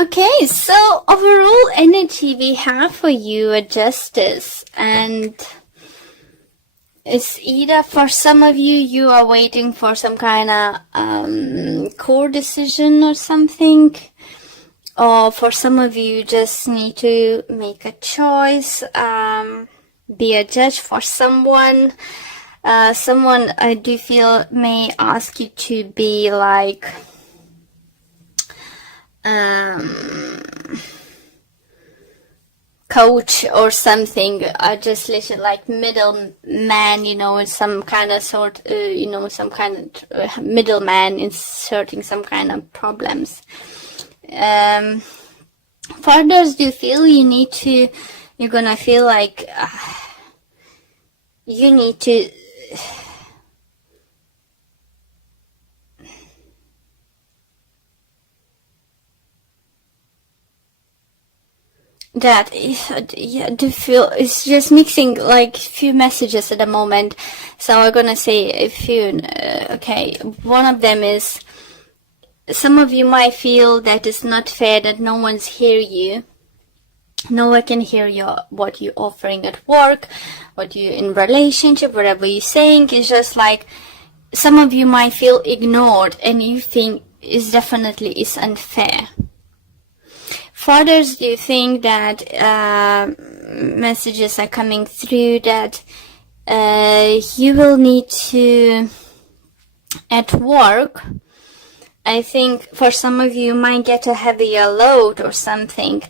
Okay, so overall energy we have for you a Justice, and it's either for some of you, you are waiting for some kind of court decision or something, or for some of you, just need to make a choice, be a judge for someone. Someone I do feel may ask you to be like coach or something, just literally like middleman, you know, some kind of sort, you know, some kind of middleman inserting some kind of problems. For others, do you feel you need to, you're gonna feel like you need to that yeah, do feel it's just mixing like few messages at the moment, so I'm gonna say a few. Okay, one of them is some of you might feel that it's not fair that no one's hear you. No one can hear what you're offering at work, what you in relationship, whatever you're saying. It's just like some of you might feel ignored, and you think is definitely is unfair. For others, do you think that messages are coming through that you will need to at work? I think for some of you might get a heavier load or something.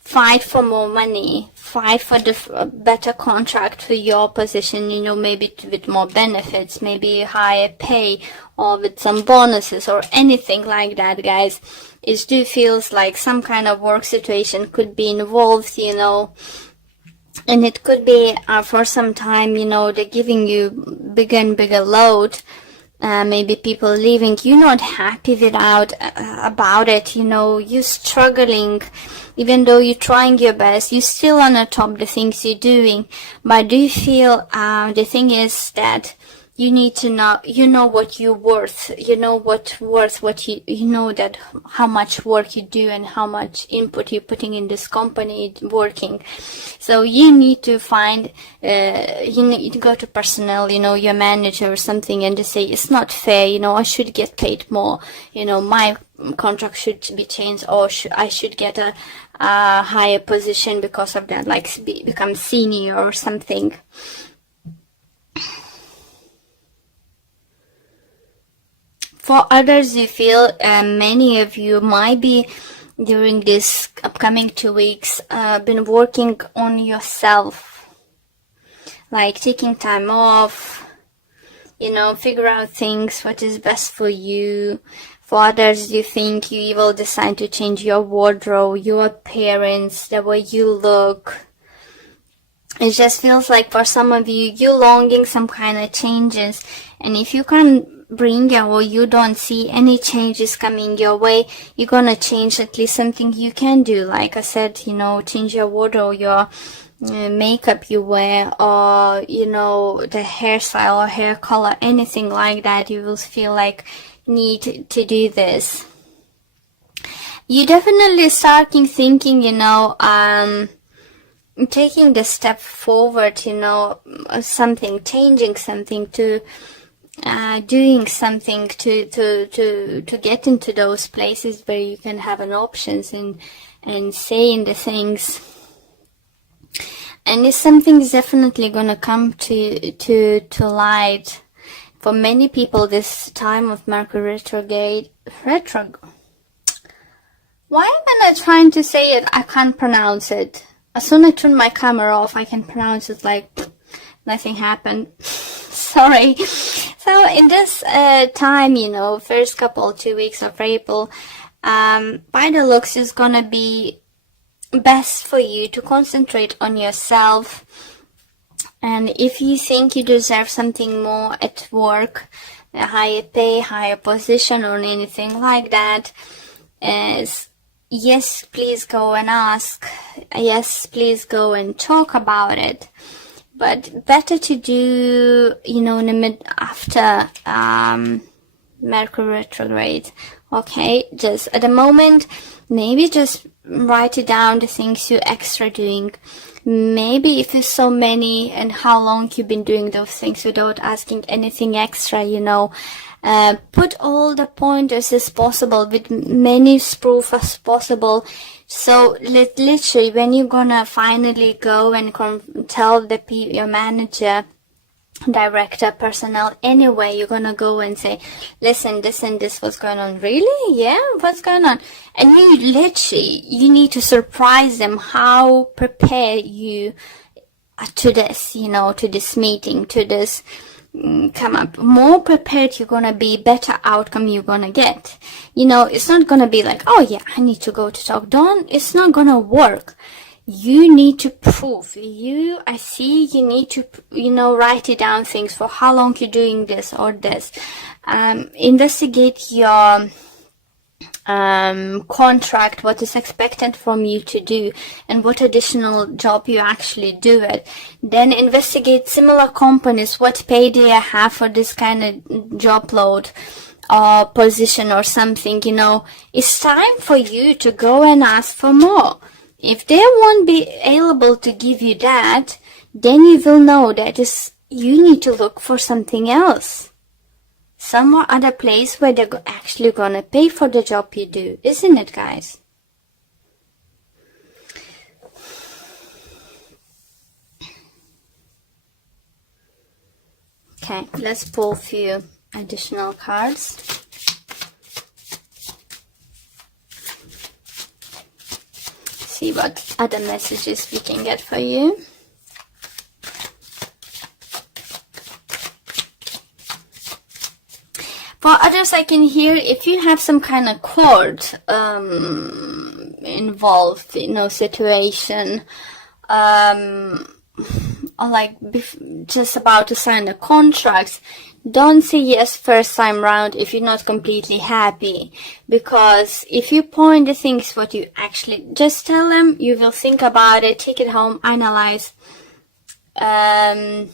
Fight for more money, fight for the better contract for your position, you know, maybe with more benefits, maybe higher pay, or with some bonuses or anything like that, guys. It do feels like some kind of work situation could be involved, you know, and it could be for some time, you know, they're giving you bigger and bigger load. Maybe people leaving, you're not happy about it, you know, you're struggling, even though you're trying your best, you're still on the top the things you're doing. But do you feel, the thing is that you need to know, you know what you're worth, you know what you know that how much work you do and how much input you're putting in this company working. So you need to find, you need to go to personnel, you know, your manager or something, and to say it's not fair, you know, I should get paid more, you know, my contract should be changed, or I should get a higher position because of that, like become senior or something. For others, you feel many of you might be during this upcoming 2 weeks been working on yourself, like taking time off, you know, figure out things what is best for you. For others, you think you will decide to change your wardrobe, your appearance, the way you look. It just feels like for some of you, you're longing some kind of changes, and if you can't bring it, or you don't see any changes coming your way, you're gonna change at least something you can do. Like I said, you know, change your wardrobe, your makeup you wear, or, you know, the hairstyle or hair color, anything like that. You will feel like need to do this. You definitely starting thinking, you know, taking the step forward, you know, something, changing something, to doing something to get into those places where you can have an options and saying the things. And if something's definitely gonna come to light. For many people, this time of Mercury retrograde, why am I not trying to say it? I can't pronounce it. As soon as I turn my camera off, I can pronounce it like nothing happened. Sorry. So in this time, you know, first 2 weeks of April, by the looks, is gonna be best for you to concentrate on yourself. And if you think you deserve something more at work, a higher pay, higher position, or anything like that, yes, please go and ask. Yes, please go and talk about it. But better to do, you know, in the after Mercury retrograde. Okay, just at the moment, maybe just write it down, the things you're extra doing. Maybe if there's so many, and how long you've been doing those things without asking anything extra, you know. Put all the pointers as possible with many proof as possible. So literally, when you're gonna finally go and tell your manager, director, personnel, anyway, you're gonna go and say, listen, this and this was going on. Really? Yeah, what's going on? And you need to surprise them how prepared you are to this, you know, to this meeting, to this come up. More prepared you're gonna be, better outcome you're gonna get. You know, it's not gonna be like, oh yeah, I need to go to talk. It's not gonna work. You need to prove. I see you need to, you know, write it down, things for how long you're doing this or this. Investigate your contract, what is expected from you to do, and what additional job you actually do it. Then investigate similar companies, what pay they have for this kind of job load or position or something. You know, it's time for you to go and ask for more. If they won't be able to give you that, then you will know that you need to look for something else. Some other place where they're actually gonna pay for the job you do, isn't it, guys? Okay, let's pull a few additional cards. See what other messages we can get for you. For others, I can hear if you have some kind of court involved, you know, situation, or like just about to sign a contract, don't say yes first time round if you're not completely happy. Because if you point the things what you actually, just tell them, you will think about it, take it home, analyze, and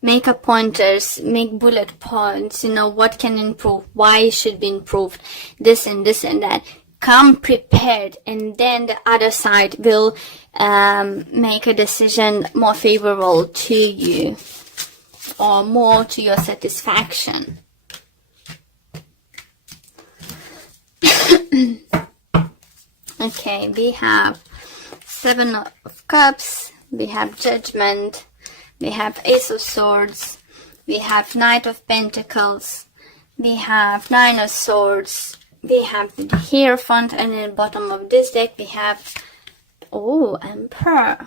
make up pointers, make bullet points, you know, what can improve, why it should be improved, this and this and that. Come prepared, and then the other side will make a decision more favorable to you or more to your satisfaction. Okay, we have Seven of Cups, we have Judgment, we have Ace of Swords, we have Knight of Pentacles, we have Nine of Swords, we have the Hierophant, and in the bottom of this deck we have, Emperor,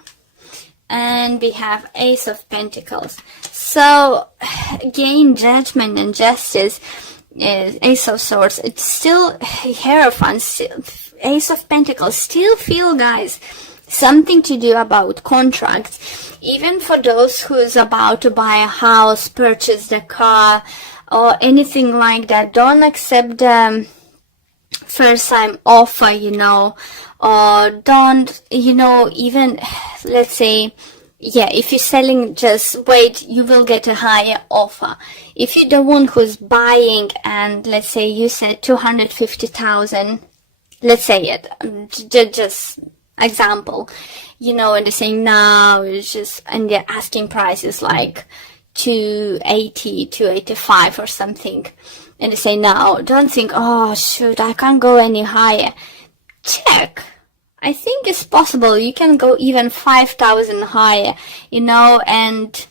and we have Ace of Pentacles. So again, Judgment and Justice is Ace of Swords. It's still Hierophant, still Ace of Pentacles. Still feel, guys, something to do about contracts. Even for those who's about to buy a house, purchase the car, or anything like that, don't accept the first time offer, you know, or don't, you know, even, let's say, yeah, if you're selling, just wait, you will get a higher offer. If you're the one who's buying, and let's say you said 250,000, let's say it, just example, you know, and they're saying no, it's just, and they're asking prices like 280, 285 or something, and they say no, don't think, oh shoot, I can't go any higher. Check. I think it's possible you can go even 5,000 higher, you know, and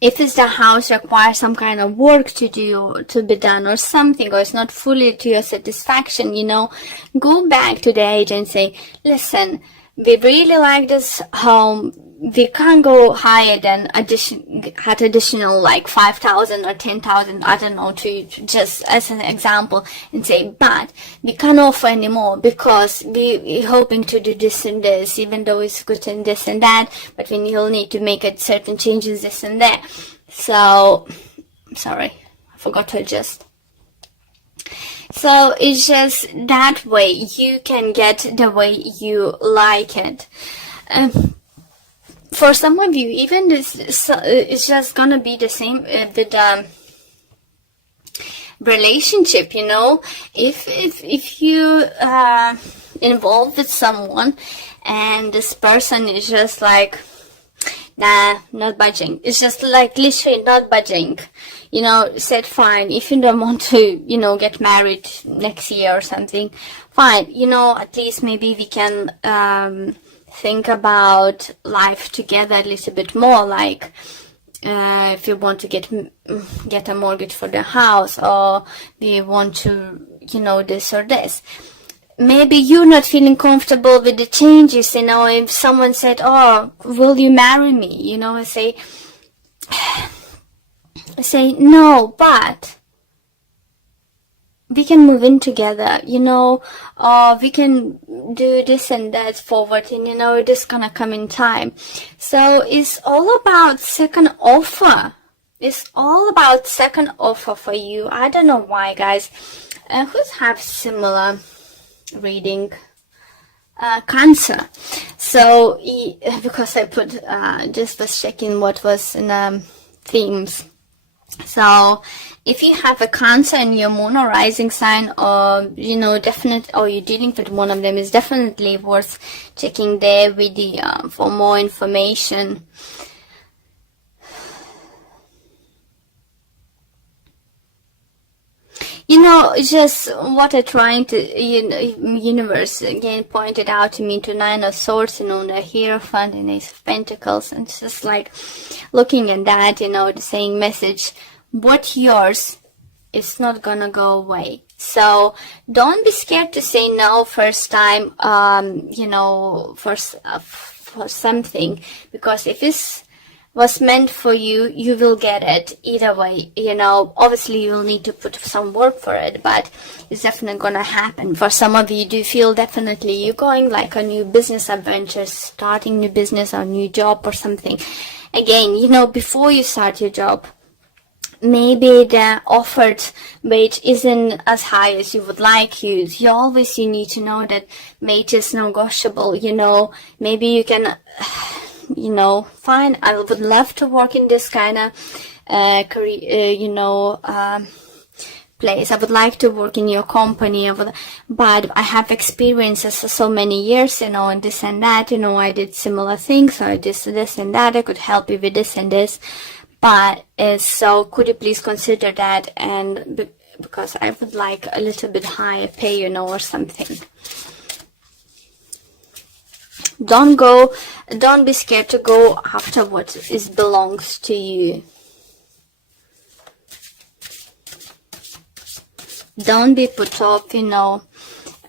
if it's the house requires some kind of work to do, to be done or something, or it's not fully to your satisfaction, you know, go back to the agent and say, listen, we really like this home, we can't go higher than additional like 5,000 or 10,000, I don't know, to just as an example, and say, but we can't offer anymore because we're hoping to do this and this, even though it's good and this and that, but we will need to make certain changes, this and that. So, sorry, I forgot to adjust. So it's just that way you can get the way you like it. For some of you, even this, it's just gonna be the same with relationship, you know. If you involved with someone and this person is just like, nah, not budging, it's just like literally not budging, you know, said fine, if you don't want to, you know, get married next year or something, fine, you know, at least maybe we can think about life together a little bit more, like if you want to get a mortgage for the house, or do you want to, you know, this or this. Maybe you're not feeling comfortable with the changes, you know. If someone said, oh, will you marry me, you know, I say no, but we can move in together, you know, or we can do this and that forward, and you know, it is gonna come in time. So it's all about second offer. It's all about second offer for you. I don't know why, guys. Who have similar reading? Cancer. So because I put just was checking what was in themes. So if you have a Cancer in your moon or rising sign, or you know, or you're dealing with one of them, is definitely worth checking their video for more information. You know, just what I'm trying to, you know, universe again pointed out to me, to Nine of Swords, you know, the Hierophant and Ace of Pentacles, and it's just like looking at that, you know, the saying message, what yours is not gonna go away. So don't be scared to say no first time, you know, for something, because if it's was meant for you, you will get it either way, you know. Obviously you'll need to put some work for it, but it's definitely gonna happen. For some of you, do feel definitely you're going like a new business adventure, starting new business or new job or something. Again, you know, before you start your job, maybe the offered wage isn't as high as you would like. You need to know that wage is negotiable, you know. Maybe you can you know, fine, I would love to work in this kind of career, you know, place. I would like to work in your company, but I have experiences for so many years, you know, and this and that, you know, I did similar things, or I did this and that, I could help you with this and this, but so could you please consider that, and because I would like a little bit higher pay, you know, or something. Don't be scared to go after what belongs to you. Don't be put off, you know,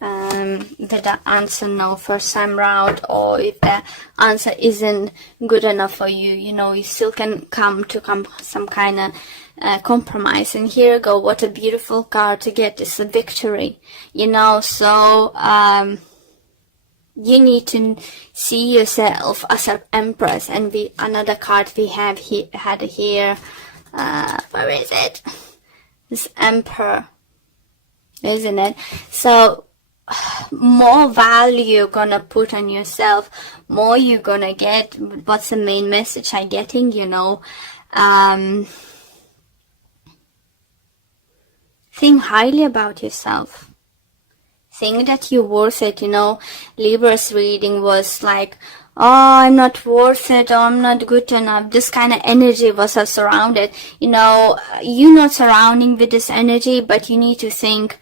with the answer no first time round, or if the answer isn't good enough for you, you know, you still can come to some kind of compromise. And here you go, what a beautiful card to get, is a victory, you know. So you need to see yourself as an empress. And another card we had here, where is it? This Emperor, isn't it? So more value you're gonna put on yourself, more you're gonna get. What's the main message I'm getting, you know? Think highly about yourself. Think that you're worth it, you know. Libra's reading was like, oh, I'm not worth it, or I'm not good enough. This kind of energy was surrounded, you know. You're not surrounding with this energy, but you need to think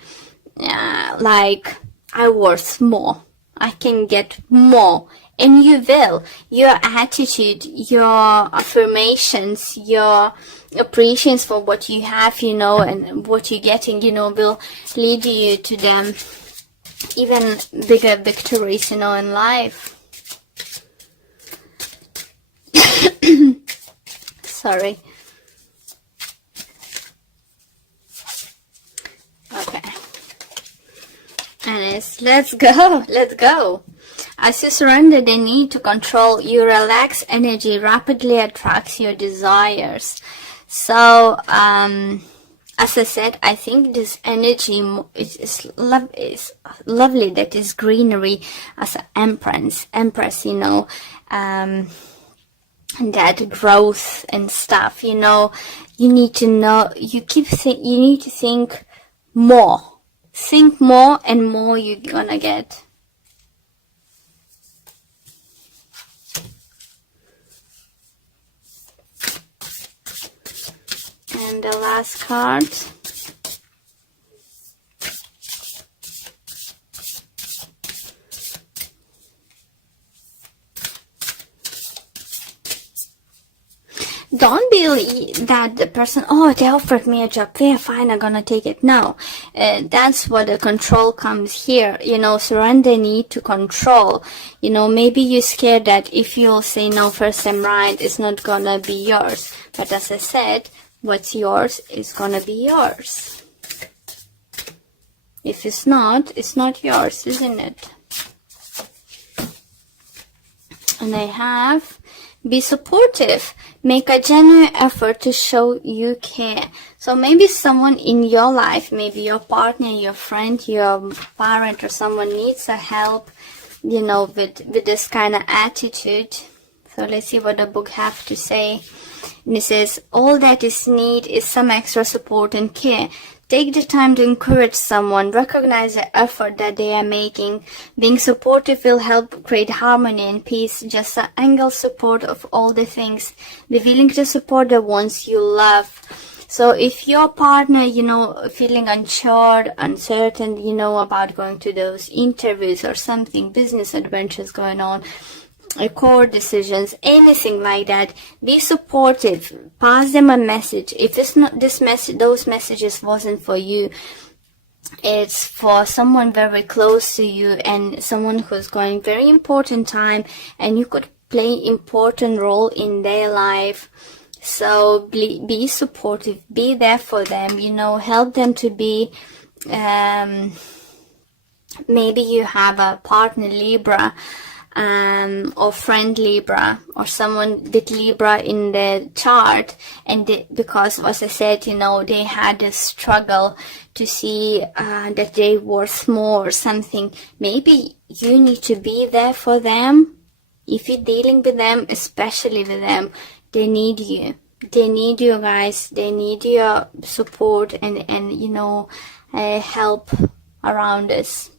like, I'm worth more, I can get more. And you will. Your attitude, your affirmations, your appreciation for what you have, you know, and what you're getting, you know, will lead you to them even bigger victories, you know, in life. Sorry. Okay. And it's, let's go. As you surrender the need to control, your relaxed energy rapidly attracts your desires. So, as I said, I think this energy is lovely, that is greenery as an empress, you know, and that growth and stuff, you know. you need to know, you need to think more. Think more and more you're gonna get. And the last card. Don't believe that the person, oh, they offered me a job, yeah, fine, I'm gonna take it. No, that's what the control comes here. You know, surrender need to control. You know, maybe you're scared that if you'll say no first time right, it's not gonna be yours. But as I said, what's yours is gonna be yours. If it's not yours, isn't it? And I have, be supportive. Make a genuine effort to show you care. So maybe someone in your life, maybe your partner, your friend, your parent, or someone needs a help, you know, with this kind of attitude. So let's see what the book have to say. And it says, all that is need is some extra support and care. Take the time to encourage someone. Recognize the effort that they are making. Being supportive will help create harmony and peace. Just an angle support of all the things. Be willing to support the ones you love. So if your partner, you know, feeling unsure, uncertain, you know, about going to those interviews or something, business adventures going on, court decisions, anything like that, be supportive. Pass them a message. If it's not this message, those messages wasn't for you, it's for someone very close to you and someone who's going very important time, and you could play important role in their life. So be supportive, be there for them, you know, help them to be, maybe you have a partner Libra, or friend Libra, or someone with Libra in the chart, and because as I said, you know, they had a struggle to see that they worth more or something. Maybe you need to be there for them. If you're dealing with them, especially with them, they need you. They need you guys. They need your support and you know, help around us.